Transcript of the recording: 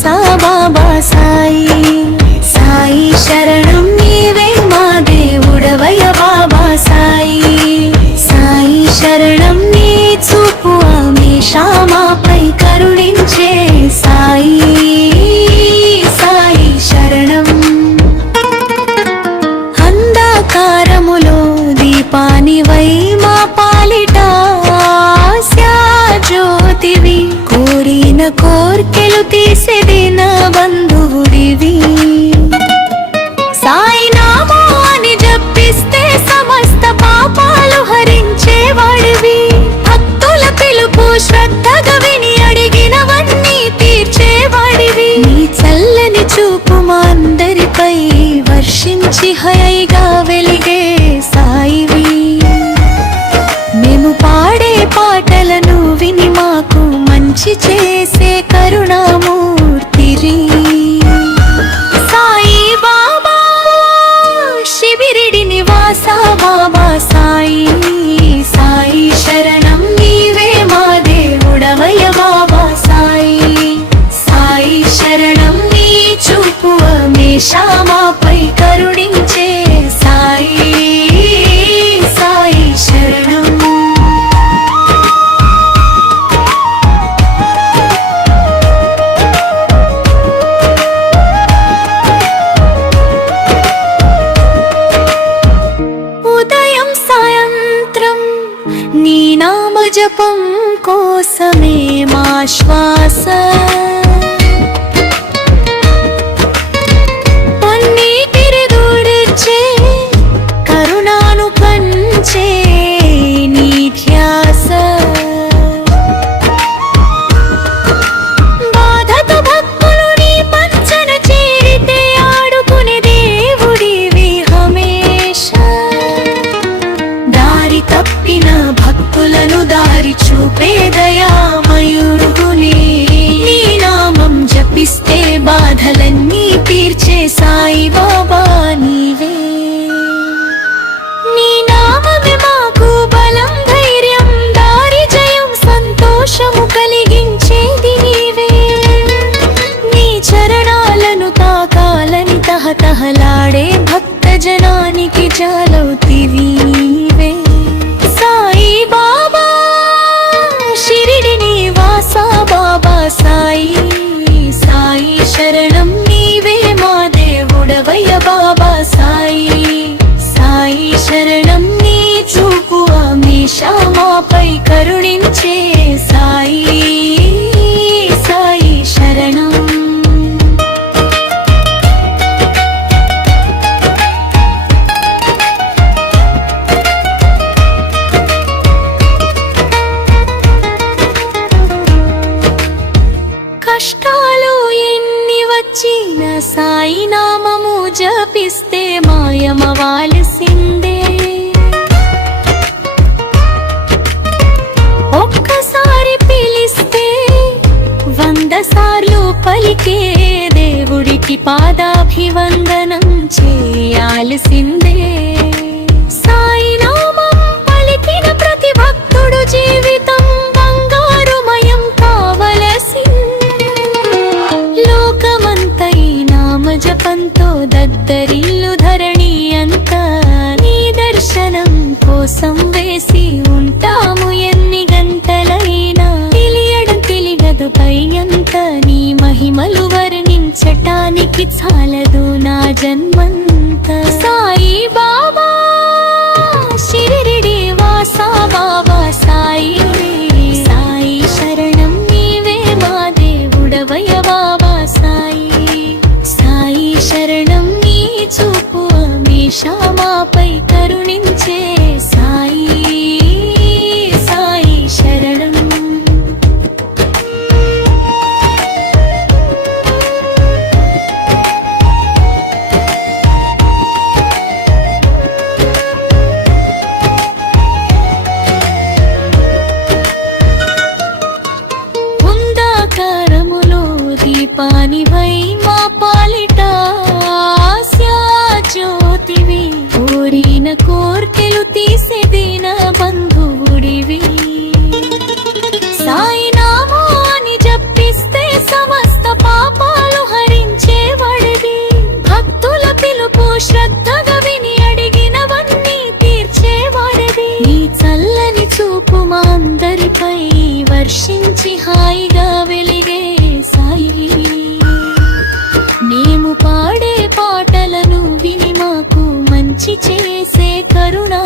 వాసా బాబా సాయి. సాయి శరణం నీవే మా దేవుడవయ్య బాబా సాయి. సాయి శరణం నీ చూపు హమేషా మాపై కరుణించే సాయి. సాయి శరణం. అంధకారములో దీపానివై మా పాలిట ఆశా జ్యోతివి. కోరిన కోర్కెలు తీసేదిన బంధువుడివి. సాయి నామాన్ని జపిస్తే సమస్త పాపాలు హరించేవాడివి. భక్తుల పిలుపు శ్రద్ధగా విని అడిగినవన్నీ తీర్చేవాడివి. నీ చల్లని చూపు మా అందరిపై వర్షించి హైగా వెలిగే సాయివి. మేము పాడే పాటలను విని మాకు మంచి చేసే కరుణామూర్తివి. సాయి బాబా శిబిరిడి నివాస బాబా సాయి. సాయి శరణం నీవే మా దేవుడవయ్య బాబా సాయి. సాయి శరణం నీ చూపు హమేషా మాపై కరుణించే సాయి. సాయి శరణం. ఉదయం సాయంత్రం నీ నామ జపం కోసమే మా శ్వాస. పన్నీటిని దూడిచే కరుణాను పంచే నీ ధ్యాస. బాధతో భక్తులు నీ పంచన చేరితే ఆడుకునే దేవుడివి హమేషా. దారి తప్పిన భక్తులను దారి చూపే దయామయుడుని. నీ నామం జపిస్తే బాధలన్నీ తీర్చే సాయి బాబా నీవే. నీ నామమే మాకు బలం ధైర్యం దారి జయం సంతోషము కలిగించేది నీవే. నీ చరణాలను తాకాలని తహతహలాడే భక్త జనానికి జాలవుతివి నీవే. సాయి బాబా షిరిడి నివాస బాబా సాయి. సాయి శరణం నీవే మా దేవుడవయ్య బాబా సాయి. సాయి శరణం నీ చూపు హమేషా మాపై కరుణించే సాయి. సాయి శరణం. కష్టాలు ఎన్ని వచ్చిన సాయి నామము జపిస్తే మాయమవాల్సిందే. ఒక్కసారి పిలిస్తే 100 సార్లు పలికే దేవుడికి పాదాభివందనం చేయాల్సిందే. సాయి నామం పలికిన ప్రతి భక్తుడు జీవితం బంగారుమయం కావలసిందే. లోకమంత ఈ నామ జపంతో దద్దరిల్లు ధరణి అంతా. నీ దర్శనం కోసం వేసి ఉంటాము ఎన్ని గంటలైనా. తెలియడం తెలియదు పైయంత నీ మహిమలు వర్ణించటానికి చాలదు నా జన్మంతా. సాయి బాబా షిరిడి వాసా బాబా సాయి. సాయి శరణం నీవే మా దేవుడవయ్య బాబా సాయి. సాయి శరణం నీ చూపు హమేషా మాపై కరుణించే సాయి. సాయి శరణం. అంధకారములో దీపానివై మా పాలిట ఆశా జ్యోతివి. కోరిన కోర్కెలు తీసేదిన బంధువుడివి. సాయి నామాన్ని జపిస్తే సమస్త పాప వర్షించి హాయిగా వెలిగే సాయి. మేము పాడే పాటలను విని మాకు మంచి చేసే కరుణా